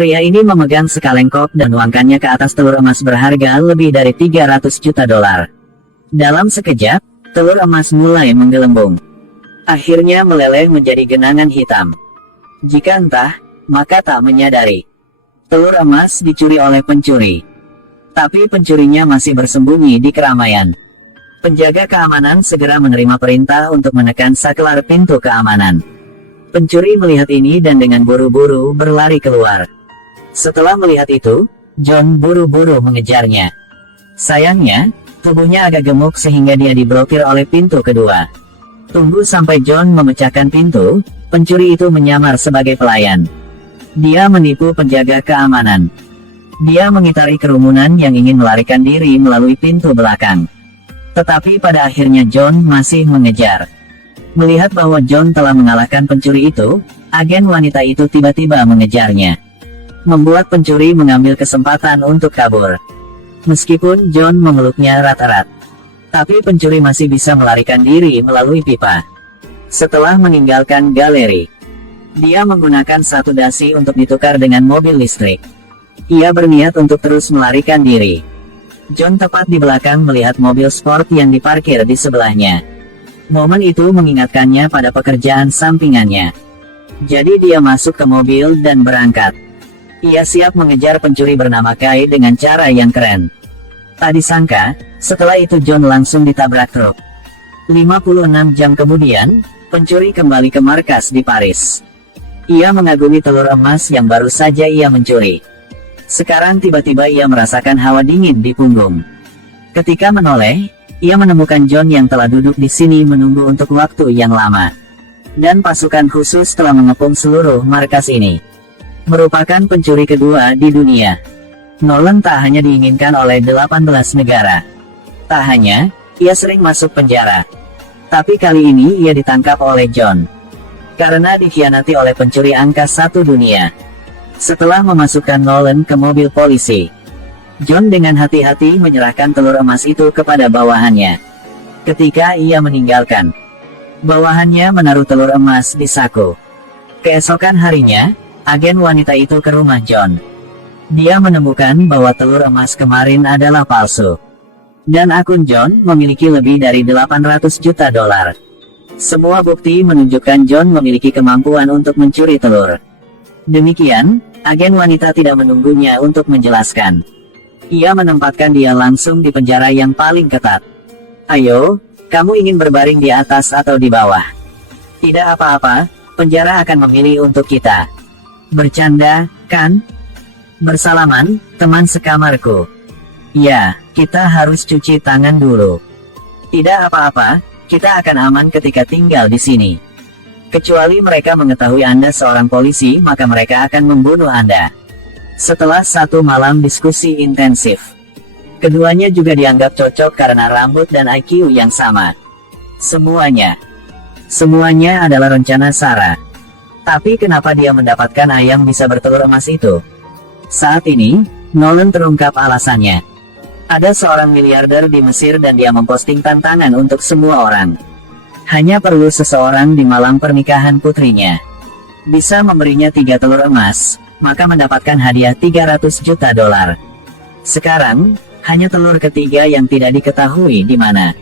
Pria ini memegang sekaleng kop dan menuangkannya ke atas telur emas berharga lebih dari 300 juta dolar. Dalam sekejap, telur emas mulai menggelembung. Akhirnya meleleh menjadi genangan hitam. Jika entah, maka tak menyadari. Telur emas dicuri oleh pencuri. Tapi pencurinya masih bersembunyi di keramaian. Penjaga keamanan segera menerima perintah untuk menekan saklar pintu keamanan. Pencuri melihat ini dan dengan buru-buru berlari keluar. Setelah melihat itu, John buru-buru mengejarnya. Sayangnya, tubuhnya agak gemuk sehingga dia diblokir oleh pintu kedua. Tunggu sampai John memecahkan pintu, pencuri itu menyamar sebagai pelayan. Dia menipu penjaga keamanan. Dia mengitari kerumunan yang ingin melarikan diri melalui pintu belakang. Tetapi pada akhirnya John masih mengejar. Melihat bahwa John telah mengalahkan pencuri itu, agen wanita itu tiba-tiba mengejarnya. Membuat pencuri mengambil kesempatan untuk kabur. Meskipun John memeluknya erat-erat, tapi pencuri masih bisa melarikan diri melalui pipa. Setelah meninggalkan galeri, dia menggunakan satu dasi untuk ditukar dengan mobil listrik. Ia berniat untuk terus melarikan diri. John tepat di belakang melihat mobil sport yang diparkir di sebelahnya. Momen itu mengingatkannya pada pekerjaan sampingannya. Jadi dia masuk ke mobil dan berangkat. Ia siap mengejar pencuri bernama Kai dengan cara yang keren. Tak disangka, setelah itu John langsung ditabrak truk. 56 jam kemudian, pencuri kembali ke markas di Paris. Ia mengagumi telur emas yang baru saja ia mencuri. Sekarang tiba-tiba ia merasakan hawa dingin di punggung. Ketika menoleh, ia menemukan John yang telah duduk di sini menunggu untuk waktu yang lama. Dan pasukan khusus telah mengepung seluruh markas ini. Merupakan pencuri kedua di dunia. Nolan tak hanya diinginkan oleh 18 negara. Tak hanya, ia sering masuk penjara. Tapi kali ini ia ditangkap oleh John. Karena dikhianati oleh pencuri angka 1 dunia. Setelah memasukkan Nolan ke mobil polisi, John dengan hati-hati menyerahkan telur emas itu kepada bawahannya. Ketika ia meninggalkan, bawahannya menaruh telur emas di saku. Keesokan harinya, agen wanita itu ke rumah John. Dia menemukan bahwa telur emas kemarin adalah palsu. Dan akun John memiliki lebih dari 800 juta dolar. Semua bukti menunjukkan John memiliki kemampuan untuk mencuri telur. Demikian, agen wanita tidak menunggunya untuk menjelaskan. Ia menempatkan dia langsung di penjara yang paling ketat. Ayo, kamu ingin berbaring di atas atau di bawah? Tidak apa-apa, penjara akan memilih untuk kita. Bercanda, kan? Bersalaman, teman sekamarku. Ya, kita harus cuci tangan dulu. Tidak apa-apa, kita akan aman ketika tinggal di sini. Kecuali mereka mengetahui Anda seorang polisi, maka mereka akan membunuh Anda. Setelah satu malam diskusi intensif, keduanya juga dianggap cocok karena rambut dan IQ yang sama. Semuanya adalah rencana Sarah. Tapi kenapa dia mendapatkan ayam bisa bertelur emas itu? Saat ini, Nolan terungkap alasannya. Ada seorang miliarder di Mesir dan dia memposting tantangan untuk semua orang. Hanya perlu seseorang di malam pernikahan putrinya bisa memberinya 3 telur emas, maka mendapatkan hadiah 300 juta dolar. Sekarang, hanya telur ketiga yang tidak diketahui di mana.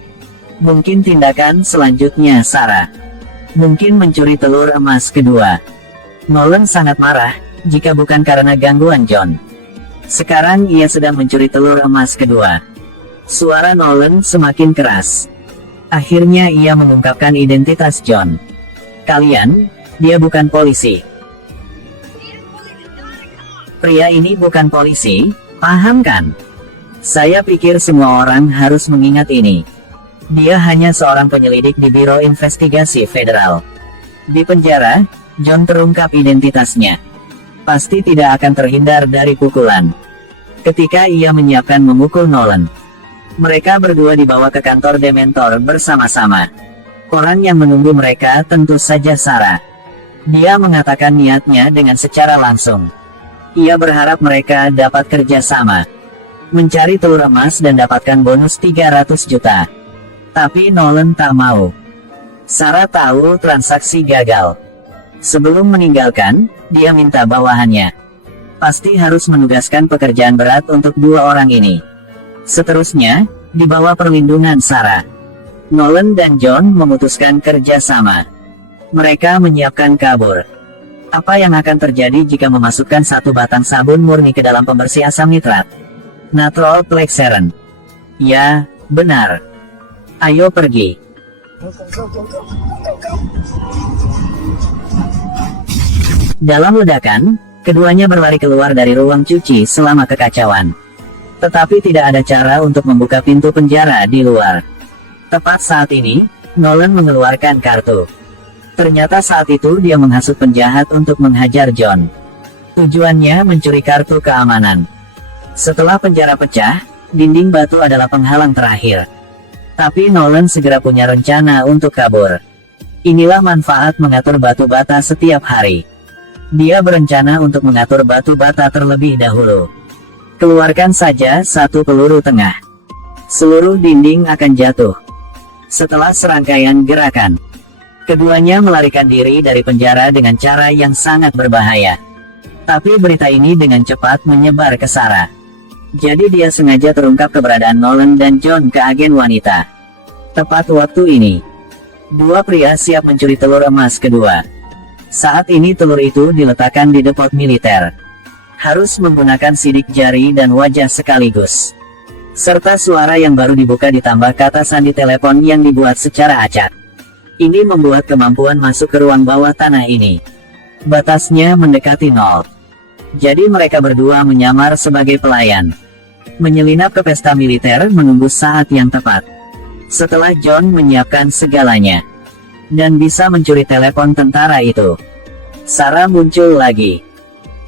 Mungkin tindakan selanjutnya Sarah. Mungkin mencuri telur emas kedua. Nolan sangat marah, jika bukan karena gangguan John. Sekarang ia sedang mencuri telur emas kedua. Suara Nolan semakin keras. Akhirnya ia mengungkapkan identitas John. Kalian, dia bukan polisi. Pria ini bukan polisi, paham kan? Saya pikir semua orang harus mengingat ini. Dia hanya seorang penyelidik di Biro Investigasi Federal. Di penjara, John terungkap identitasnya. Pasti tidak akan terhindar dari pukulan. Ketika ia menyiapkan memukul Nolan, mereka berdua dibawa ke kantor Dementor bersama-sama. Orang yang menunggu mereka tentu saja Sarah. Dia mengatakan niatnya dengan secara langsung. Ia berharap mereka dapat kerjasama, mencari telur emas dan dapatkan bonus 300 juta. Tapi Nolan tak mau. Sarah tahu transaksi gagal. Sebelum meninggalkan, dia minta bawahannya. Pasti harus menugaskan pekerjaan berat untuk dua orang ini. Seterusnya, di bawah perlindungan Sarah, Nolan dan John memutuskan kerja sama. Mereka menyiapkan kabur. Apa yang akan terjadi jika memasukkan satu batang sabun murni ke dalam pembersih asam nitrat? Natural Plexeren. Ya, benar. Ayo pergi. Dalam ledakan, keduanya berlari keluar dari ruang cuci selama kekacauan. Tetapi tidak ada cara untuk membuka pintu penjara di luar. Tepat saat ini, Nolan mengeluarkan kartu. Ternyata saat itu dia menghasut penjahat untuk menghajar John. Tujuannya mencuri kartu keamanan. Setelah penjara pecah, dinding batu adalah penghalang terakhir. Tapi Nolan segera punya rencana untuk kabur. Inilah manfaat mengatur batu bata setiap hari. Dia berencana untuk mengatur batu bata terlebih dahulu. Keluarkan saja satu peluru tengah. Seluruh dinding akan jatuh. Setelah serangkaian gerakan, keduanya melarikan diri dari penjara dengan cara yang sangat berbahaya. Tapi berita ini dengan cepat menyebar ke Sarah. Jadi dia sengaja terungkap keberadaan Nolan dan John ke agen wanita. Tepat waktu ini, dua pria siap mencuri telur emas kedua. Saat ini telur itu diletakkan di depot militer. Harus menggunakan sidik jari dan wajah sekaligus. Serta suara yang baru dibuka ditambah kata sandi telepon yang dibuat secara acak. Ini membuat kemampuan masuk ke ruang bawah tanah ini. Batasnya mendekati nol. Jadi mereka berdua menyamar sebagai pelayan. Menyelinap ke pesta militer menunggu saat yang tepat. Setelah John menyiapkan segalanya. Dan bisa mencuri telepon tentara itu, Sarah muncul lagi.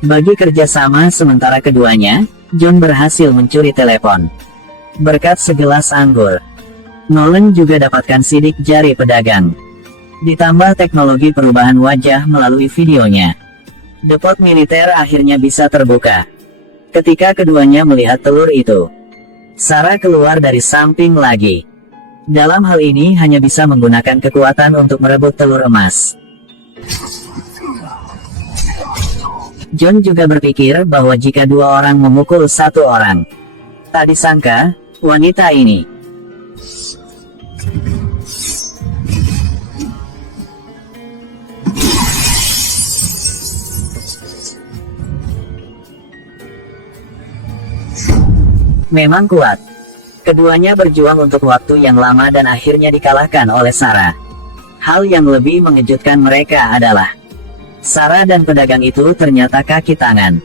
Bagi kerjasama sementara keduanya, John berhasil mencuri telepon. Berkat segelas anggur, Nolan juga dapatkan sidik jari pedagang. Ditambah teknologi perubahan wajah melalui videonya, depot militer akhirnya bisa terbuka. Ketika keduanya melihat telur itu, Sarah keluar dari samping lagi. Dalam hal ini hanya bisa menggunakan kekuatan untuk merebut telur emas. John juga berpikir bahwa jika dua orang memukul satu orang, tak disangka, wanita ini memang kuat. Keduanya berjuang untuk waktu yang lama dan akhirnya dikalahkan oleh Sarah. Hal yang lebih mengejutkan mereka adalah Sarah dan pedagang itu ternyata kaki tangan.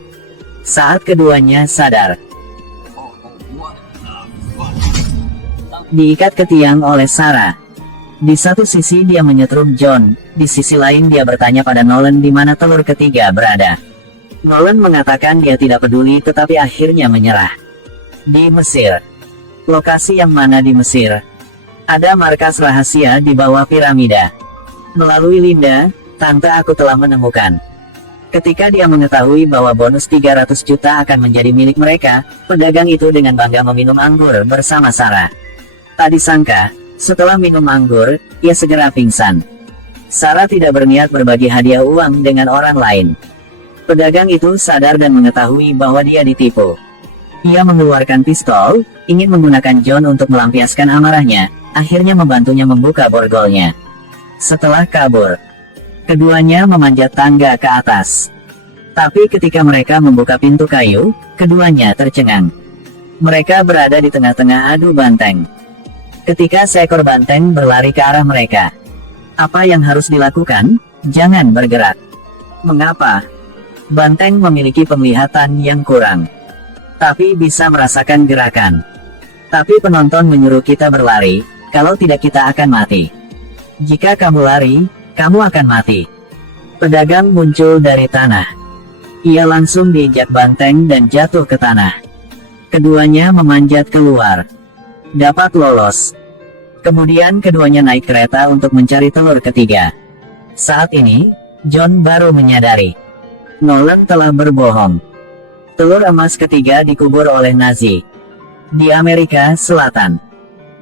Saat keduanya sadar, diikat ke tiang oleh Sarah. Di satu sisi dia menyetrum John, di sisi lain dia bertanya pada Nolan di mana telur ketiga berada. Nolan mengatakan dia tidak peduli tetapi akhirnya menyerah. Di Mesir. Lokasi yang mana di Mesir? Ada markas rahasia di bawah piramida. Melalui Linda, tante aku telah menemukan. Ketika dia mengetahui bahwa bonus 300 juta akan menjadi milik mereka, pedagang itu dengan bangga meminum anggur bersama Sarah. Tak disangka, setelah minum anggur, ia segera pingsan. Sarah tidak berniat berbagi hadiah uang dengan orang lain. Pedagang itu sadar dan mengetahui bahwa dia ditipu. Ia mengeluarkan pistol, ingin menggunakan John untuk melampiaskan amarahnya, akhirnya membantunya membuka borgolnya. Setelah kabur, keduanya memanjat tangga ke atas. Tapi ketika mereka membuka pintu kayu, keduanya tercengang. Mereka berada di tengah-tengah adu banteng. Ketika seekor banteng berlari ke arah mereka, apa yang harus dilakukan? Jangan bergerak. Mengapa? Banteng memiliki penglihatan yang kurang, tapi bisa merasakan gerakan. Tapi penonton menyuruh kita berlari, kalau tidak kita akan mati. Jika kamu lari, kamu akan mati. Pedagang muncul dari tanah. Ia langsung diinjak banteng dan jatuh ke tanah. Keduanya memanjat keluar. Dapat lolos. Kemudian keduanya naik kereta untuk mencari telur ketiga. Saat ini, John baru menyadari Nolan telah berbohong. Telur emas ketiga dikubur oleh Nazi di Amerika Selatan.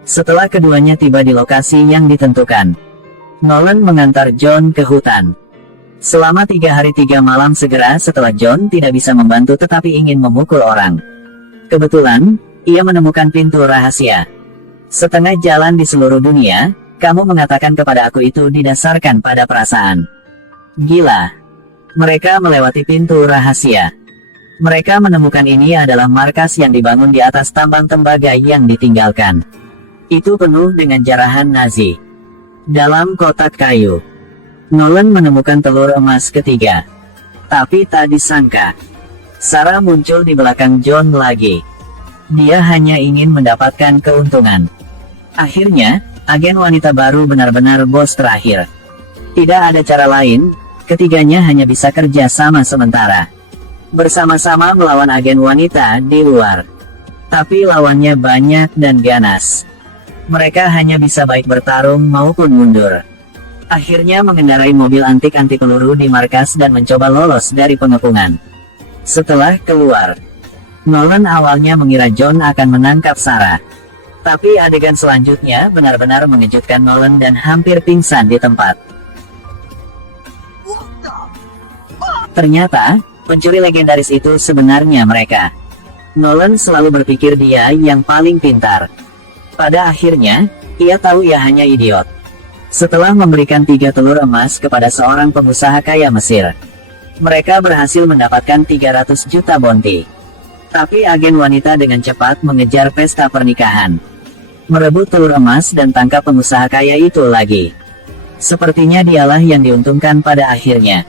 Setelah keduanya tiba di lokasi yang ditentukan, Nolan mengantar John ke hutan. Selama 3 hari 3 malam segera setelah John tidak bisa membantu tetapi ingin memukul orang. Kebetulan, ia menemukan pintu rahasia. Setengah jalan di seluruh dunia, kamu mengatakan kepada aku itu didasarkan pada perasaan. Gila. Mereka melewati pintu rahasia. Mereka menemukan ini adalah markas yang dibangun di atas tambang tembaga yang ditinggalkan. Itu penuh dengan jarahan Nazi. Dalam kotak kayu, Nolan menemukan telur emas ketiga. Tapi tak disangka, Sarah muncul di belakang John lagi. Dia hanya ingin mendapatkan keuntungan. Akhirnya, agen wanita baru benar-benar bos terakhir. Tidak ada cara lain, ketiganya hanya bisa kerja sama sementara. Bersama-sama melawan agen wanita di luar. Tapi lawannya banyak dan ganas. Mereka hanya bisa baik bertarung maupun mundur. Akhirnya mengendarai mobil antik anti peluru di markas dan mencoba lolos dari pengepungan. Setelah keluar, Nolan awalnya mengira John akan menangkap Sarah. Tapi adegan selanjutnya benar-benar mengejutkan Nolan dan hampir pingsan di tempat. Ternyata, pencuri legendaris itu sebenarnya mereka. Nolan selalu berpikir dia yang paling pintar. Pada akhirnya, ia tahu ia hanya idiot. Setelah memberikan 3 telur emas kepada seorang pengusaha kaya Mesir, mereka berhasil mendapatkan 300 juta bounty. Tapi agen wanita dengan cepat mengejar pesta pernikahan, merebut telur emas dan tangkap pengusaha kaya itu lagi. Sepertinya dialah yang diuntungkan pada akhirnya.